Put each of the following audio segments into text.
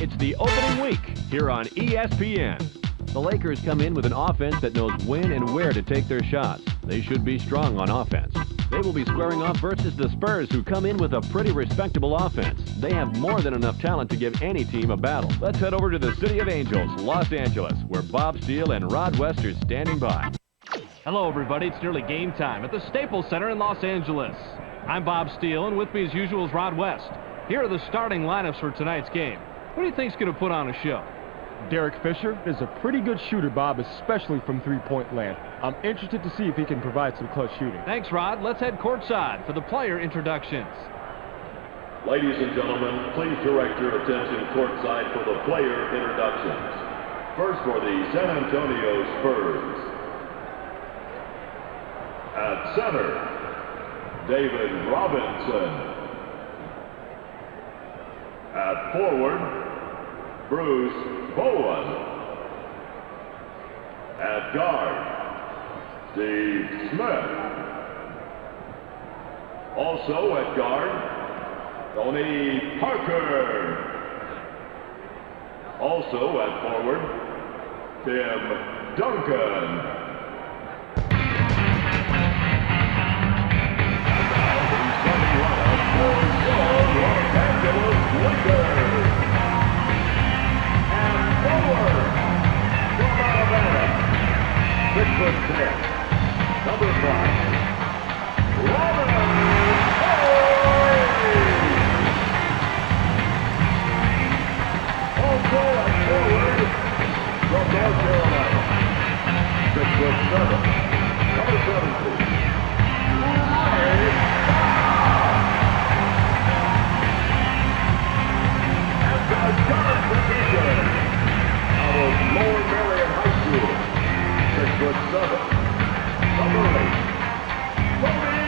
It's the opening week here on ESPN. The Lakers come in with an offense that knows when and where to take their shots. They should be strong on offense. They will be squaring off versus the Spurs, who come in with a pretty respectable offense. They have more than enough talent to give any team a battle. Let's head over to the City of Angels, Los Angeles, where Bob Steele and Rod West are standing by. Hello, everybody. It's nearly game time at the Staples Center in Los Angeles. I'm Bob Steele, and with me, as usual, is Rod West. Here are the starting lineups for tonight's game. What do you think's going to put on a show? Derek Fisher is a pretty good shooter, Bob, especially from three-point land. I'm interested to see if he can provide some clutch shooting. Thanks, Rod. Let's head courtside for the player introductions. Ladies and gentlemen, please direct your attention courtside for the player introductions. First for the San Antonio Spurs. At center, David Robinson. At forward, Bruce Bowen. At guard, Steve Smith. Also at guard, Tony Parker. Also at forward, Tim Duncan. And now the starting lineup for your Los Angeles Lakers. And forward, from Alabama, 6'10", number 5, Robin Boyd. Also at forward, from North Carolina, 6'7", number 17, Ray and the guard position out of Lower Marion High School, 6'7", number 8, Tony.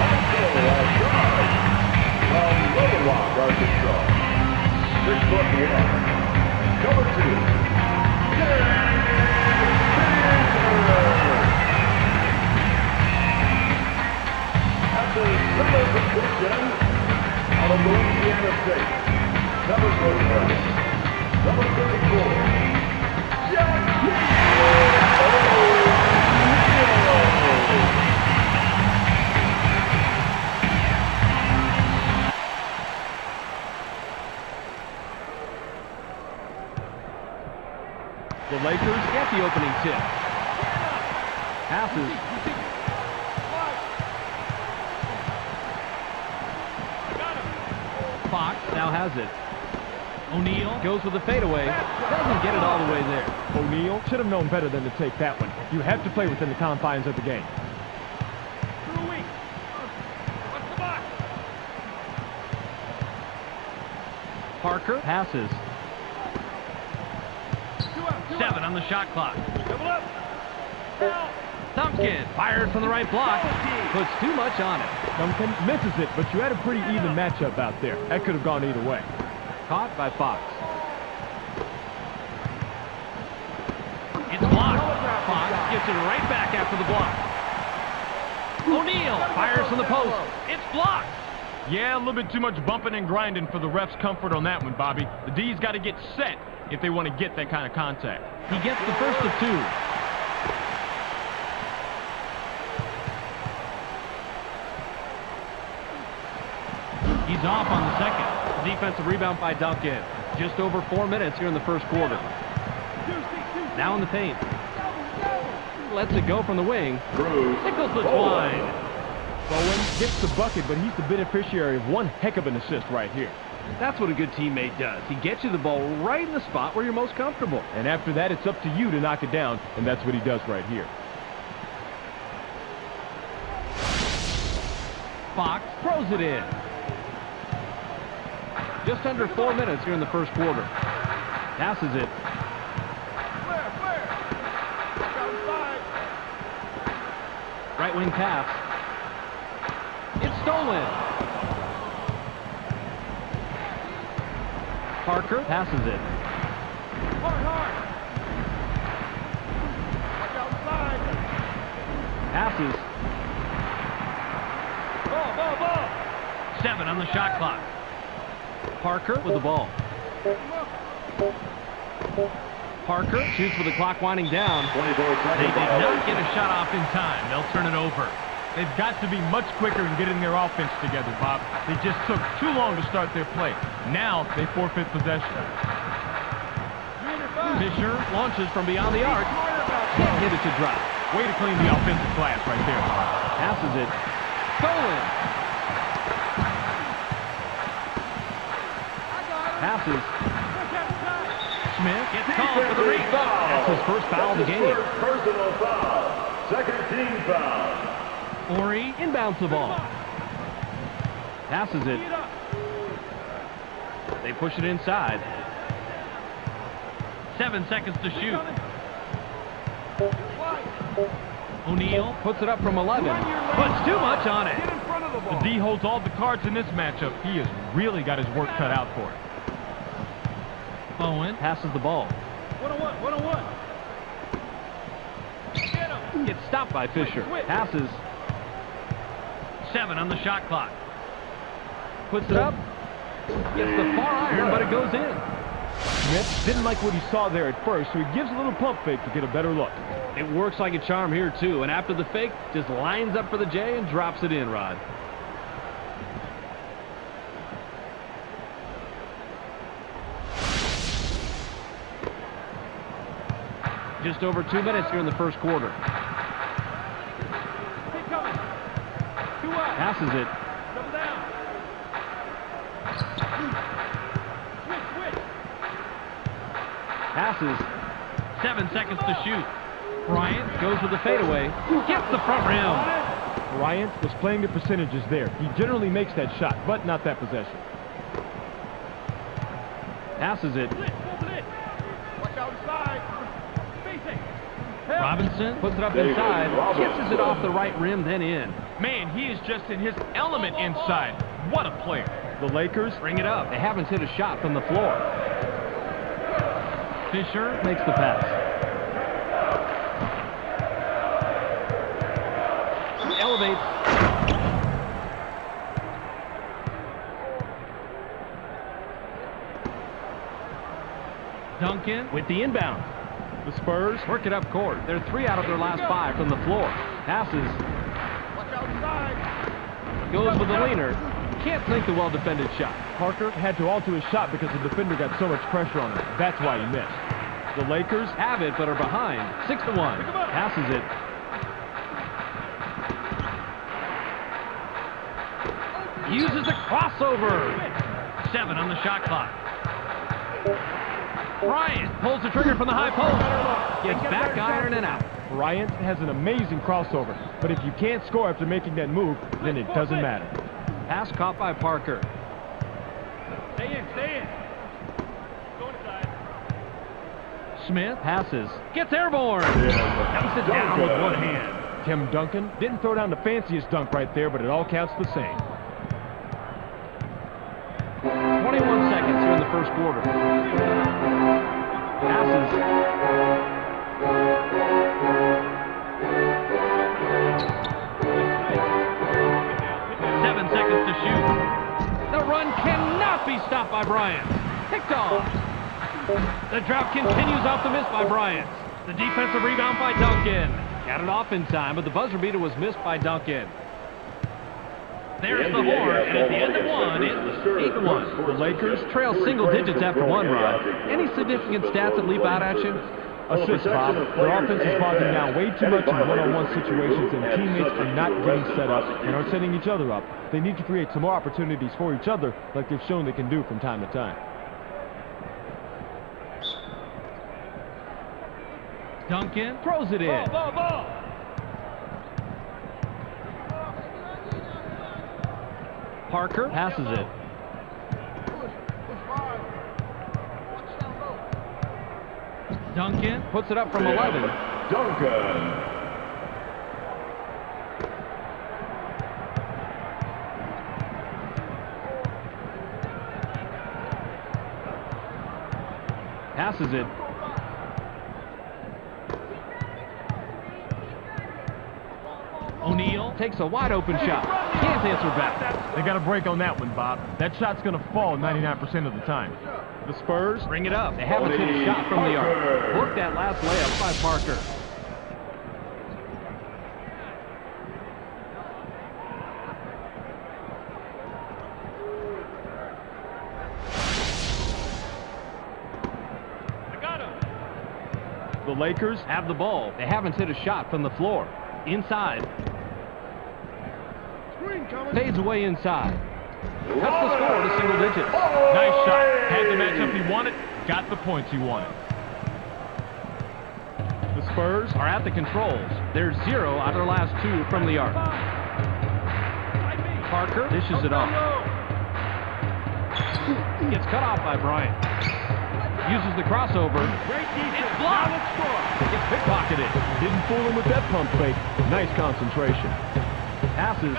Also at guard from Little Rock, Arkansas, 6'1", number 2, at the center position out of Louisiana State, 7'7", number 34, Jack The Lakers get the opening tip. Passes. Fox now has it. O'Neal goes with a fadeaway. Doesn't get it all the way there. O'Neal should have known better than to take that one. You have to play within the confines of the game. Parker passes. 7 on the shot clock. Duncan fires from the right block. Puts too much on it. Duncan misses it, but you had a pretty even matchup out there. That could have gone either way. Caught by Fox. It's blocked. Fox gets it right back after the block. O'Neal fires from the post. It's blocked. Yeah, a little bit too much bumping and grinding for the ref's comfort on that one, Bobby. The D's got to get set if they want to get that kind of contact. He gets the first of 2. He's off on the second. Defensive rebound by Duncan. Just over 4 minutes here in the first quarter. Now in the paint. Lets it go from the wing. Nichols the twine. Bowen gets the bucket, but he's the beneficiary of one heck of an assist right here. That's what a good teammate does. He gets you the ball right in the spot where you're most comfortable. And after that, it's up to you to knock it down, and that's what he does right here. Fox throws it in. Just under 4 minutes here in the first quarter. Passes it. Right wing pass. It's stolen. Parker passes it. Passes. 7 on the shot clock. Parker with the ball. Parker shoots with the clock winding down. 24 seconds. They did not get a shot off in time. They'll turn it over. They've got to be much quicker in getting their offense together, Bob. They just took too long to start their play. Now they forfeit possession. Fisher launches from beyond the arc. Can't hit it to drop. Way to clean the offensive glass right there. Passes it. Stolen. Passes. Smith gets called for the reach. That's his first foul of the game. Personal foul. Second team foul. Ori inbounds the ball. Passes it. They push it inside. 7 seconds to shoot. O'Neal puts it up from 11. Puts too much on it. The D holds all the cards in this matchup. He has really got his work cut out for it. Owen passes the ball. 1-on-1. Gets stopped by Fisher. Passes. 7 on the shot clock. Puts it up. Gets the far iron, but it goes in. Smith didn't like what he saw there at first, so he gives a little pump fake to get a better look. It works like a charm here, too. And after the fake, just lines up for the J and drops it in, Rod. Just over 2 minutes here in the first quarter. Passes it. Passes. 7 seconds to shoot. Bryant goes with the fadeaway. Gets the front rim. Bryant was playing the percentages there. He generally makes that shot, but not that possession. Passes it. Robinson puts it up inside. Kisses it off the right rim, then in. Man, he is just in his element inside. What a player. The Lakers Bring it up. They haven't hit a shot from the floor. Fisher makes the pass. Elevates. Duncan with the inbound. The Spurs Work it up court. They're 3 out of their last 5 from the floor. Passes. Goes with the leaner. Can't sink the well-defended shot. Parker had to alter his shot because the defender got so much pressure on him. That's why he missed. The Lakers Have it, but are behind. 6-1. Passes it. Uses a crossover. 7 on the shot clock. Bryant pulls the trigger from the high post. Gets back iron and out. Bryant has an amazing crossover, but if you can't score after making that move, then it doesn't matter. Pass caught by Parker. Stay in. Go inside. Smith passes. Gets airborne. Counts it down with one hand. Tim Duncan didn't throw down the fanciest dunk right there, but it all counts the same. 21 seconds here in the first quarter. Passes. Seconds to shoot. The run cannot be stopped by Bryant. Picked off. The drought continues off the miss by Bryant. The defensive rebound by Duncan. Got it off in time, but the buzzer beater was missed by Duncan. There's the horn, and at the end of one, it's 8-1. The Lakers Trail single digits after one, Rod. Any significant stats that leap out at you? assists, Bob. Their offense is bogging down way too much in one-on-one situations, and teammates are not getting set up and aren't setting each other up. They need to create some more opportunities for each other like they've shown they can do from time to time. Duncan throws it in. Ball. Parker passes it. Duncan puts it up from 11. Duncan. Passes it. O'Neal Takes a wide open shot. Can't answer back. They got a break on that one, Bob. That shot's going to fall 99% of the time. The Spurs Bring it up. They haven't hit a shot from the arc. Look that last layup by Parker. The Lakers Have the ball. They haven't hit a shot from the floor. Inside. Fades away inside. Cuts the score to single digits. Nice shot. Had the matchup he wanted. Got the points he wanted. The Spurs Are at the controls. They're 0 out of their last 2 from the arc. Parker dishes it off. Gets cut off by Bryant. Uses the crossover. It's blocked. Gets pickpocketed. didn't fool him with that pump fake. Nice concentration. Passes.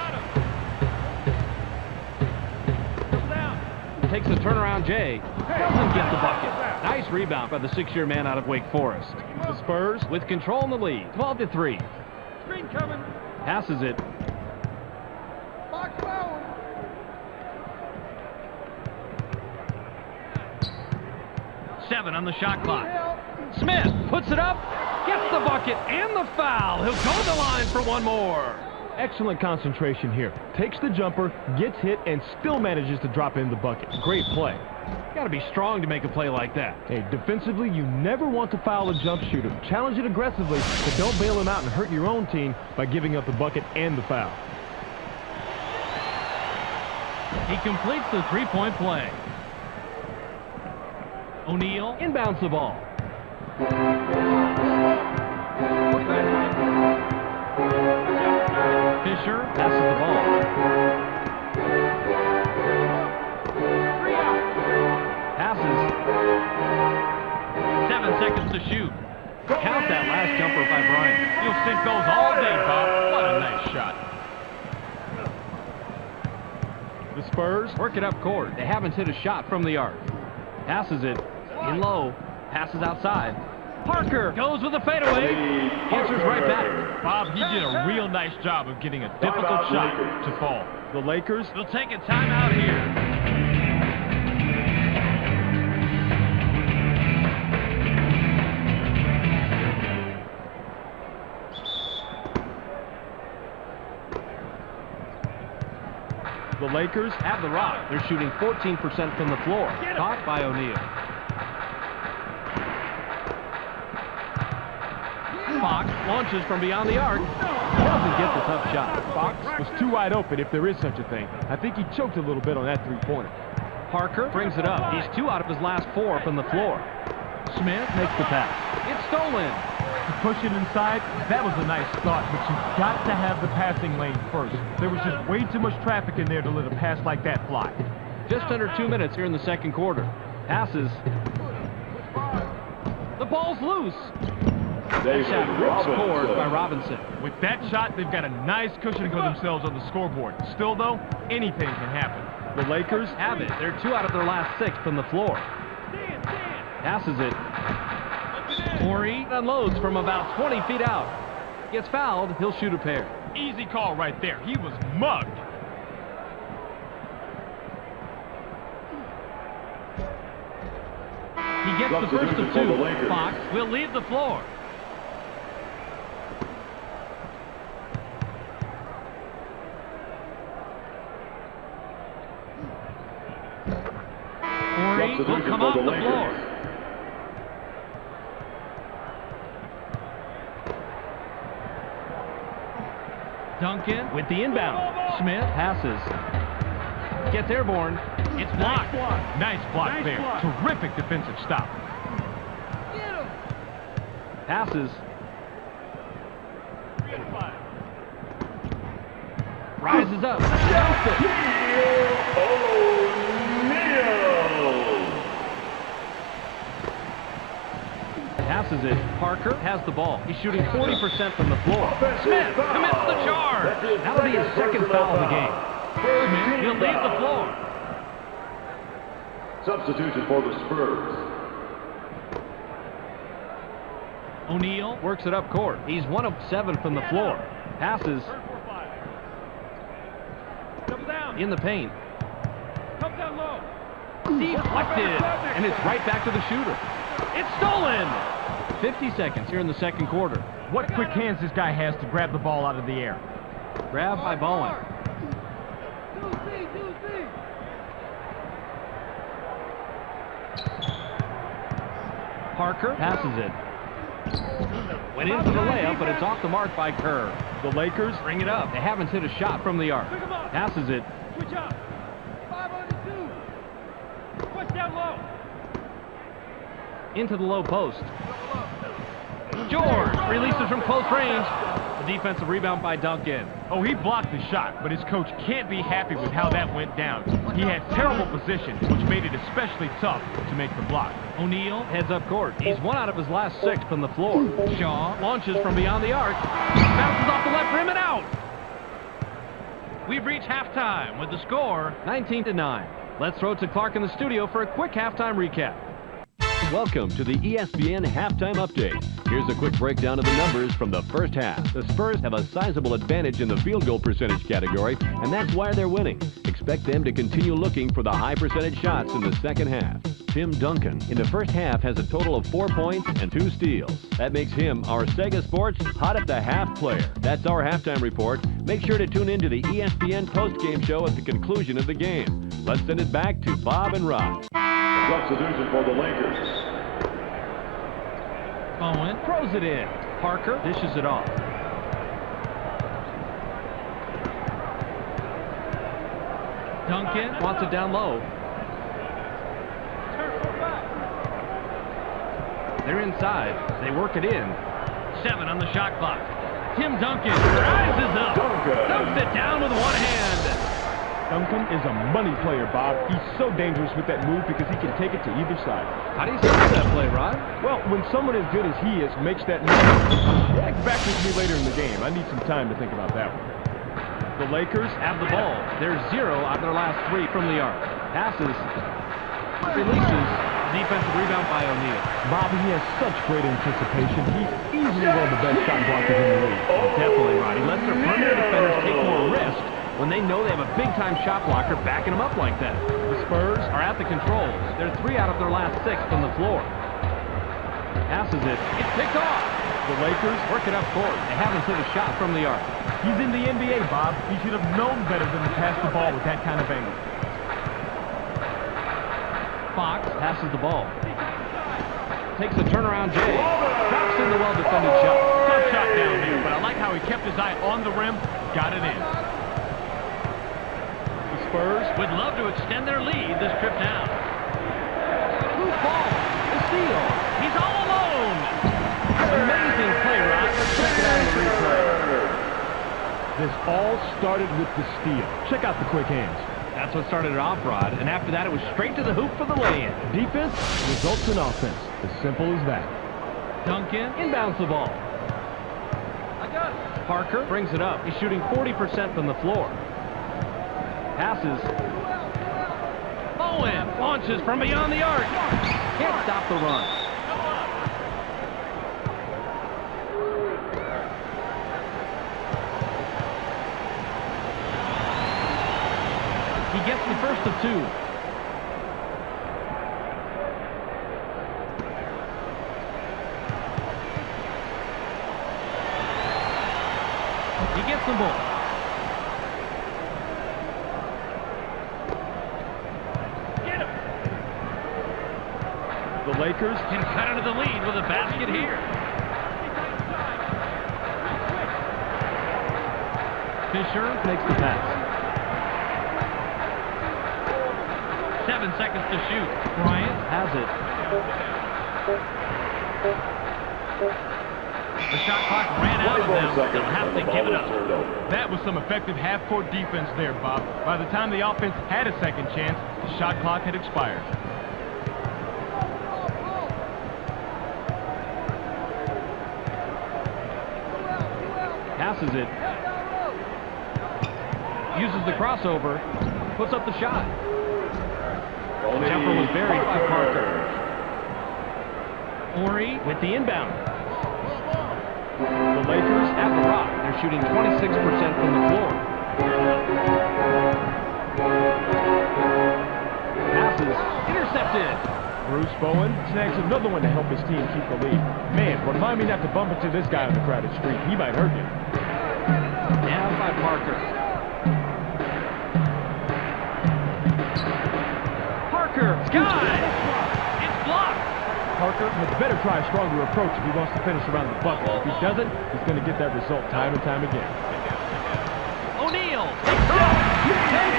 Takes a turnaround Jay. Doesn't get the bucket. Nice rebound by the 6-year man out of Wake Forest. The Spurs With control in the lead. 12-3. Screen coming. Passes it. Box foul. Seven on the shot clock. Smith puts it up. Gets the bucket and the foul. He'll go to the line for one more. excellent concentration here. Takes the jumper, gets hit, and still manages to drop in the bucket. Great play. Got to be strong to make a play like that. Hey, defensively, you never want to foul a jump shooter. Challenge it aggressively, but don't bail him out and hurt your own team by giving up the bucket and the foul. He completes the three-point play. O'Neal inbounds the ball. Fisher passes the ball. Passes. 7 seconds to shoot. Count that last jumper by Bryant. You'll sink those all day, Bob. What a nice shot. The Spurs Work it up court. They haven't hit a shot from the arc. Passes it in low. Passes outside. Parker goes with a fadeaway. Answers right back. Bob, he did a real nice job of getting a difficult shot to fall. The Lakers They'll take a timeout here. The Lakers Have the rock. They're shooting 14% from the floor. Caught by O'Neal. Fox launches from beyond the arc. Doesn't get the tough shot. Fox was too wide open, if there is such a thing. I think he choked a little bit on that three-pointer. Parker brings it up. He's 2 out of his last 4 from the floor. Smith makes the pass. It's stolen. To push it inside, that was a nice start, but you've got to have the passing lane first. There was just way too much traffic in there to let a pass like that fly. Just under 2 minutes here in the second quarter. Passes. The ball's loose. Shot ripped scored by Robinson. With that shot, they've got a nice cushion for themselves on the scoreboard. Still, though, anything can happen. The Lakers Have it. They're 2 out of their last 6 from the floor. Passes it. Corey unloads from about 20 feet out. Gets fouled. He'll shoot a pair. Easy call right there. He was mugged. He gets the first of 2. Fox will leave the floor. Corey will come off the floor. Duncan with the inbound. Smith passes. Gets airborne. It's blocked. Nice block there. Terrific defensive stop. Passes. Rises up. Dumps it. Passes it. Parker has the ball. He's shooting 40% from the floor. Smith commits the charge. That'll be his second foul of the game. Smith will leave the floor. Substitution for the Spurs. O'Neal works it up court. He's 1 of 7 from the floor. Passes. down in the paint. Come down low. Deflected, and it's right back to the shooter. It's stolen. 50 seconds here in the second quarter. What quick hands this guy has to grab the ball out of the air. Grab by Bowen. Parker passes it. Went in for the layup, but it's off the mark by Kerr. The Lakers Bring it up. They haven't hit a shot from the arc. Passes it. Switch up. 5 on 2. Push down low. Into the low post. George releases from close range. The defensive rebound by Duncan. Oh, he blocked the shot, but his coach can't be happy with how that went down. He had terrible position, which made it especially tough to make the block. O'Neal heads up court. He's 1 out of his last 6 from the floor. Shaw launches from beyond the arc. Bounces off the left rim and out. We've reached halftime with the score 19-9. Let's throw it to Clark in the studio for a quick halftime recap. Welcome to the ESPN Halftime Update. Here's a quick breakdown of the numbers from the first half. The Spurs have a sizable advantage in the field goal percentage category, and that's why they're winning. Expect them to continue looking for the high percentage shots in the second half. Tim Duncan, in the first half, has a total of 4 points and 2 steals. That makes him our Sega Sports Hot at the Half player. That's our halftime report. Make sure to tune in to the ESPN Postgame show at the conclusion of the game. Let's send it back to Bob and Rob. Substitution for the Lakers. Bowen throws it in. Parker dishes it off. Duncan wants it down low. They're inside. They work it in. 7 on the shot clock. Tim Duncan rises up. Dumps it down with one hand. Duncan is a money player, Bob. He's so dangerous with that move because he can take it to either side. How do you stop that play, Rod? Well, when someone as good as he is makes that move, check back with me later in the game. I need some time to think about that one. The Lakers Have the ball. They're 0 out of their last 3 from the arc. Passes. Releases. Defensive rebound by O'Neal. Bob, he has such great anticipation. He's easily one of the best shot blockers in the league. Definitely, Rod. He lets their perimeter defenders take more risk when they know they have a big-time shot blocker backing them up like that. The Spurs are at the controls. They're 3 out of their last 6 from the floor. Passes it. It's picked off. The Lakers Work it up court. They haven't hit a shot from the arc. He's in the NBA, Bob. He should have known better than to pass the ball with that kind of angle. Fox passes the ball. Takes a turnaround J. Drops in the well-defended shot. Tough shot down here, but I like how he kept his eye on the rim, got it in. The Spurs Would love to extend their lead this trip down. Loose ball. The steal. He's all alone. Amazing play, Rod. Let's check it out in the replay. This all started with the steal. Check out the quick hands. That's what started it off, Rod. And after that, it was straight to the hoop for the lay-in. Defense results in offense. As simple as that. Duncan inbounds the ball. Parker brings it up. He's shooting 40% from the floor. Passes. Bowen launches from beyond the arc. Can't stop the run. He gets the first of 2. He gets the ball. Get him. The Lakers Can cut into the lead with a basket here. Fisher makes the pass. 7 seconds to shoot. Bryant has it. The shot clock ran out of them. They'll have to give it up. That was some effective half-court defense there, Bob. By the time the offense had a second chance, the shot clock had expired. Passes it. Uses the crossover. Puts up the shot. The jumper was buried by Parker. Ori with the inbound. The Lakers at the rock. They're shooting 26% from the floor. Passes intercepted. Bruce Bowen snags another one to help his team keep the lead. Man, remind me not to bump into this guy on the crowded street. He might hurt you. Down by Parker. Parker, Sky! It's blocked! Parker had better try a stronger approach if he wants to finish around the bucket. If he doesn't, he's going to get that result time and time again. O'Neal! Takes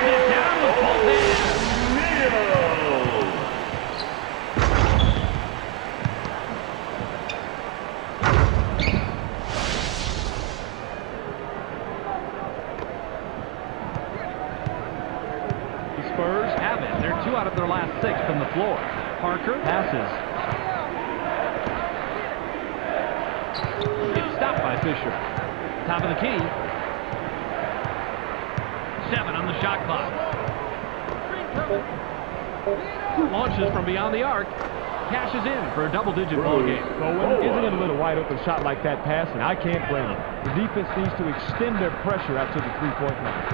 it down with both hands! Spurs have it. They're 2 out of their last 6 from the floor. Parker passes. It's stopped by Fisher. Top of the key. 7 on the shot clock. Launches from beyond the arc. Cashes in for a double-digit ball game. Bowen isn't going to let a wide-open shot like that pass, and I can't blame him. The defense needs to extend their pressure out to the three-point line.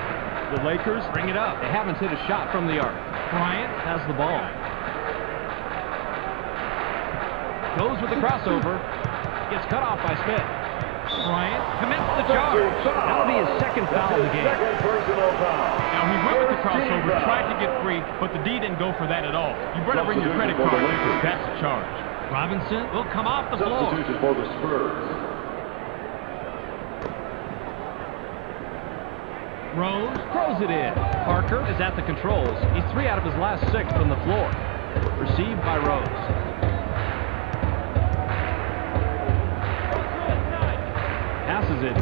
The Lakers bring it up. They haven't hit a shot from the arc. Bryant has the ball. Goes with the crossover. Gets cut off by Smith. Bryant commits the charge. That'll be his second foul of the game. Now, he went with the crossover, tried to get free, but the D didn't go for that at all. You better bring your credit card because that's a charge. Robinson will come off the floor. Substitution for the Spurs. Rose throws it in. Parker is at the controls. He's 3 out of his last 6 from the floor. Received by Rose. Passes it.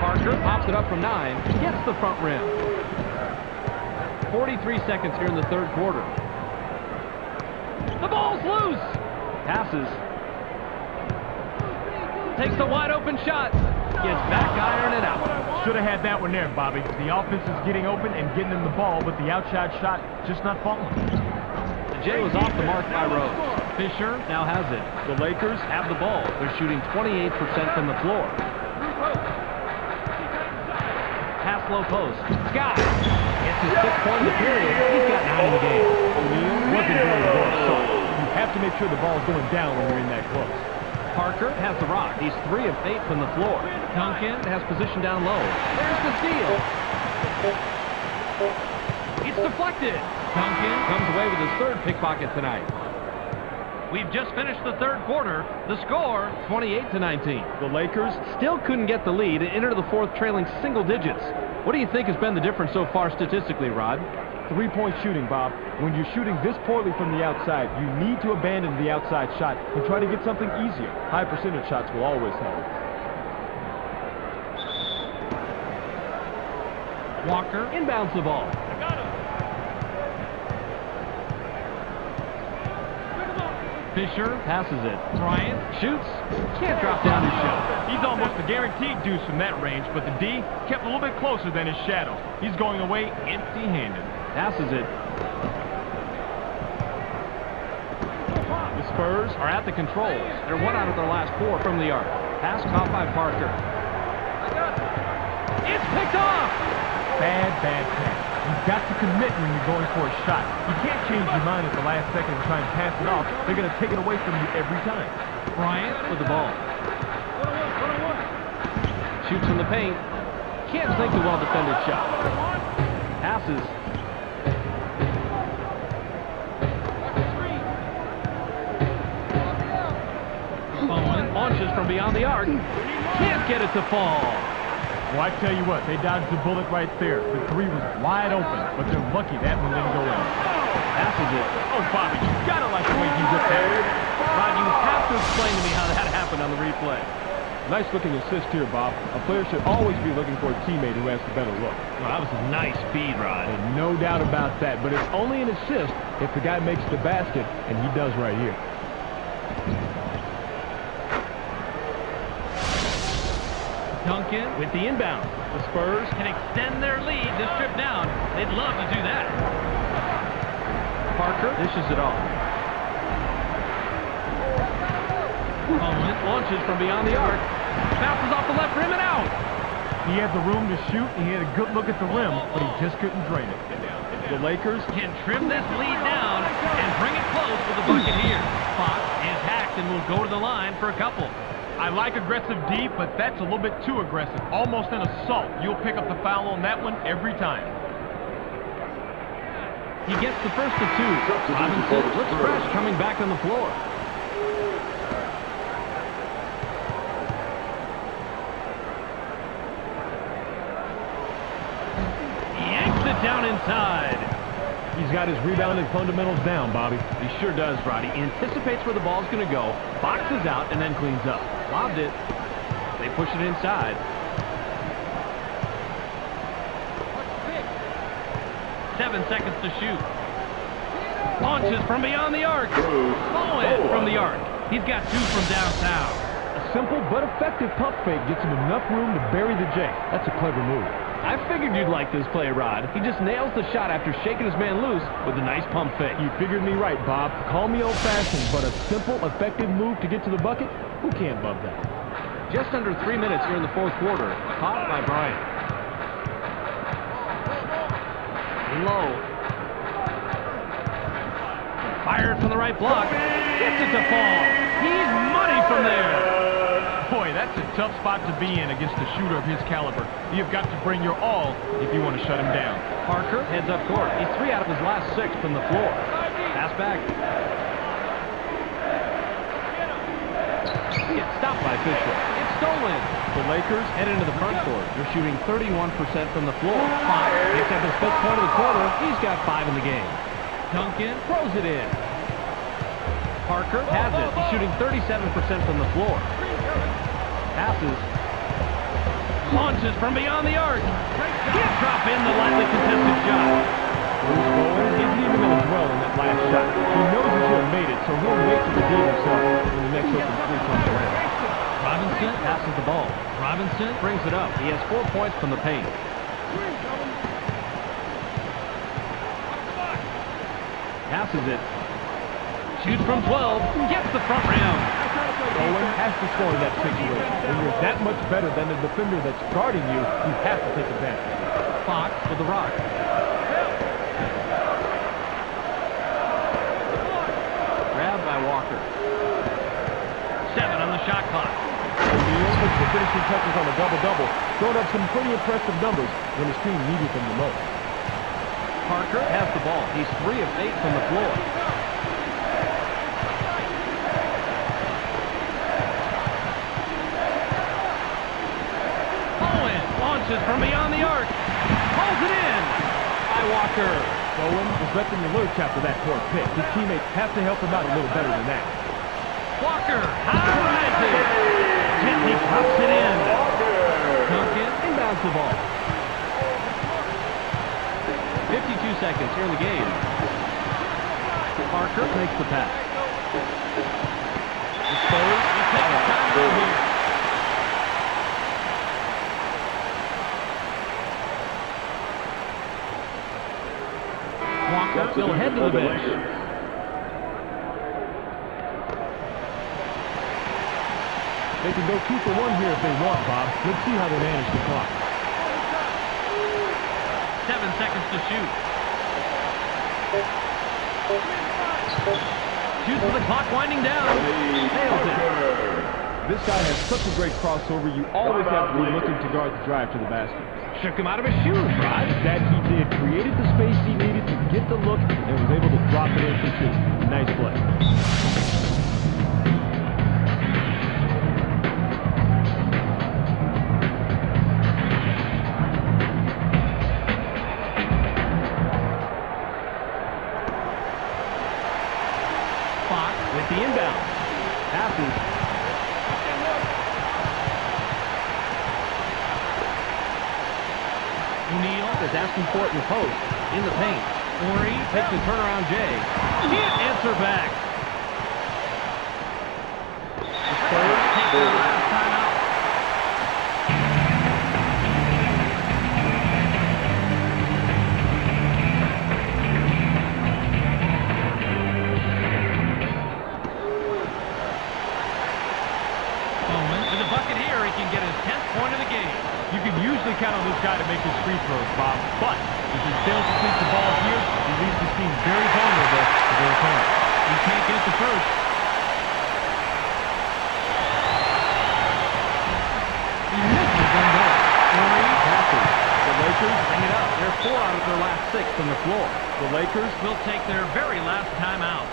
Parker pops it up from 9. Gets the front rim. 43 seconds here in the third quarter. The ball's loose. Passes. Takes the wide open shot. Gets back iron it out. should have had that one there, Bobby. The offense is getting open and getting them the ball, but the outside shot just not falling. The J was off the mark by Rose. Fisher now has it. The Lakers have the ball. They're shooting 28% from the floor. Pass low post. Scott gets his 6th point of the period. He's got 9 in the game. O'Neal wasn't going to go soft. You have to make sure the ball's going down when you're in that close. Parker has the rock. He's 3 of 8 from the floor. Duncan has position down low. There's the steal. It's deflected. Duncan comes away with his 3rd pickpocket tonight. We've just finished the 3rd quarter. The score, 28-19. The Lakers Still couldn't get the lead and enter the 4th trailing single digits. What do you think has been the difference so far statistically, Rod? 3-point shooting, Bob. When you're shooting this poorly from the outside, you need to abandon the outside shot and try to get something easier. High percentage shots will always help. Walker inbounds the ball. Fisher passes it. Bryant shoots. Can't drop down his shot. He's almost a guaranteed deuce from that range, but the D kept a little bit closer than his shadow. He's going away empty-handed. Passes it. The Spurs are at the controls. They're 1 out of their last 4 from the arc. Pass caught by Parker. It's picked off! Bad pass. You've got to commit when you're going for a shot. You can't change your mind at the last second and try and pass it off. They're going to take it away from you every time. Bryant with the ball. Shoots in the paint. Can't sink the well-defended shot. Passes. Bowen launches from beyond the arc. Can't get it to fall. Well, I tell you what, they dodged the bullet right there. The 3 was wide open, but they're lucky that one didn't go in. Passes it. Oh, Bobby, you gotta like the way he whipped that. Rod, you have to explain to me how that happened on the replay. Nice looking assist here, Bob. A player should always be looking for a teammate who has the better look. Well, that was a nice feed, Rod. And no doubt about that, but it's only an assist if the guy makes the basket, and he does right here. Duncan with the inbound. The Spurs can extend their lead this trip down. They'd love to do that. Parker dishes it off. Owen launches from beyond the arc. Bounces off the left rim and out. He had the room to shoot, and he had a good look at the rim, but he just couldn't drain it. The Lakers Can trim this lead down and bring it close with the bucket here. Fox is hacked and will go to the line for a couple. I like aggressive D, but that's a little bit too aggressive. Almost an assault. You'll pick up the foul on that one every time. He gets the first of two. Robinson looks fresh coming back on the floor. Yanks it down inside. He's got his rebounding fundamentals down, Bobby. He sure does, Roddy. He anticipates where the ball's going to go, boxes out, and then cleans up. Lobbed it. They push it inside. Seven seconds to shoot. Launches from beyond the arc. Bowen from the arc. He's got two from downtown. A simple but effective pump fake gets him enough room to bury the J. That's a clever move. I figured you'd like this play, Rod. He just nails the shot after shaking his man loose with a nice pump fake. You figured me right, Bob. Call me old-fashioned, but a simple, effective move to get to the bucket? Who can't love that? Just under 3 minutes here in the fourth quarter. Caught by Bryant. Low. Fired from the right block. Gets it to fall. He's money from there. Boy, that's a tough spot to be in against a shooter of his caliber. You've got to bring your all if you want to shut him down. Parker heads up court. He's 3 out of his last 6 from the floor. Pass back. Gets stopped by Fisher. It's stolen. The Lakers Head into the front court. They're shooting 31% from the floor. Fox picks up his 5th point of the quarter. He's got 5 in the game. Duncan throws it in. Parker has it. He's shooting 37% from the floor. Passes. Launches from beyond the arc. Can't drop in the lightly contested shot. Bruce Bowen isn't even going to dwell on that last shot. He knows he should have made it, so he'll wait to redeem himself when the next open three comes around. Robinson passes the ball. Robinson brings it up. He has 4 points from the paint. Passes it. Shoots from 12. Gets the front rim. Bowen has to score in that situation. When you're that much better than the defender that's guarding you, you have to take advantage. Fox with the rock. Grabbed by Walker. 7 on the shot clock. O'Neal puts the finishing touches on a double-double, throwing up some pretty impressive numbers when his team needed them the most. Parker has the ball. He's 3 of 8 from the floor. Bowen launches from beyond the arc. Pulls it in. By Walker. Bowen was left in the lurch after that poor pick. His teammates have to help him out a little better than that. Walker high rises. Gently pops it in. Duncan inbounds the ball. 52 seconds here in the game. Parker makes the pass. The Spurs take a timeout here. Walker will head to the bench. They can go 2 for 1 here if they want, Bob. Let's see how they manage the clock. 7 seconds to shoot. Shoots with the clock winding down. Nails it. This guy has such a great crossover, you always have to be looking to guard the drive to the basket. Shook him out of his shoes, Rod. That he did. Created the space he needed to get the look and was able to drop it in for 2. Nice play. Fox with the inbound. Passes. O'Neal is asking for it in the post. In the paint. Horry takes a turnaround J. Can't answer back. The Spurs take their last timeout. Bowman with a bucket here. He can get his 10th point of the game. You can usually count on this guy to make his free throws, Bob, but if he fails to take the ball here, he leaves the team very vulnerable to their opponent. He can't get the first. He misses on that. 3 passes. The Lakers hang it up. They're 4 out of their last 6 from the floor. The Lakers will take their very last timeout.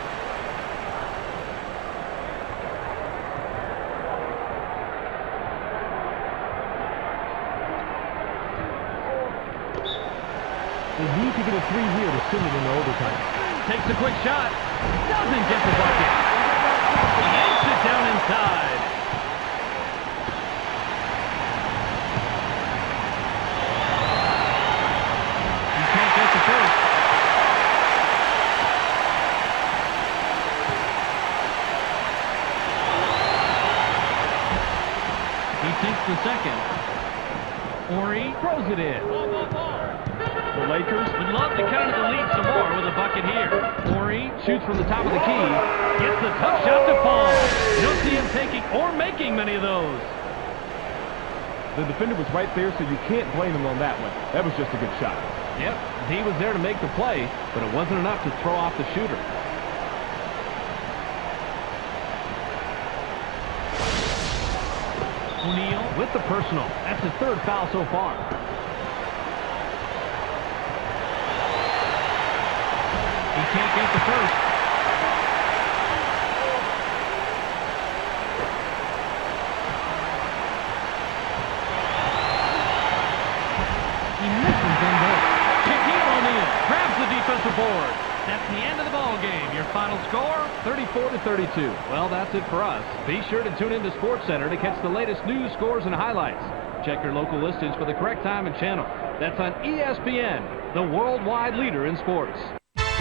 They need to get a 3 here to send it into overtime. Takes a quick shot. Doesn't get the bucket. He yanks it down inside. He can't get the first. He takes the second. Ori throws it in. The Lakers Would love to counter the lead some more with a bucket here. Ori shoots from the top of the key. Gets the tough shot to fall. You don't see him taking or making many of those. The defender was right there, so you can't blame him on that one. That was just a good shot. Yep, he was there to make the play, but it wasn't enough to throw off the shooter. O'Neal With the personal. That's his 3rd foul so far. He can't get the first. He misses on that. Shaquille O'Neal grabs the defensive board. That's the end of the ball game. Your final score? 34-32. Well, that's it for us. Be sure to tune into SportsCenter to catch the latest news, scores, and highlights. Check your local listings for the correct time and channel. That's on ESPN, the worldwide leader in sports.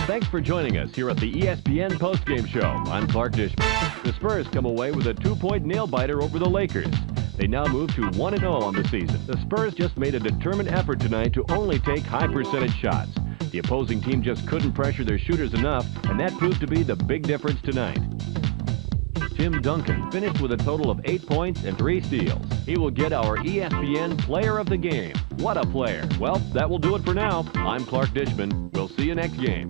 Thanks for joining us here at the ESPN Postgame Show. I'm Clark Dishman. The Spurs come away with a 2-point nail-biter over the Lakers. They now move to 1-0 on the season. The Spurs just made a determined effort tonight to only take high-percentage shots. The opposing team just couldn't pressure their shooters enough, and that proved to be the big difference tonight. Tim Duncan finished with a total of 8 points and 3 steals. He will get our ESPN Player of the Game. What a player. Well, that will do it for now. I'm Clark Dishman. We'll see you next game.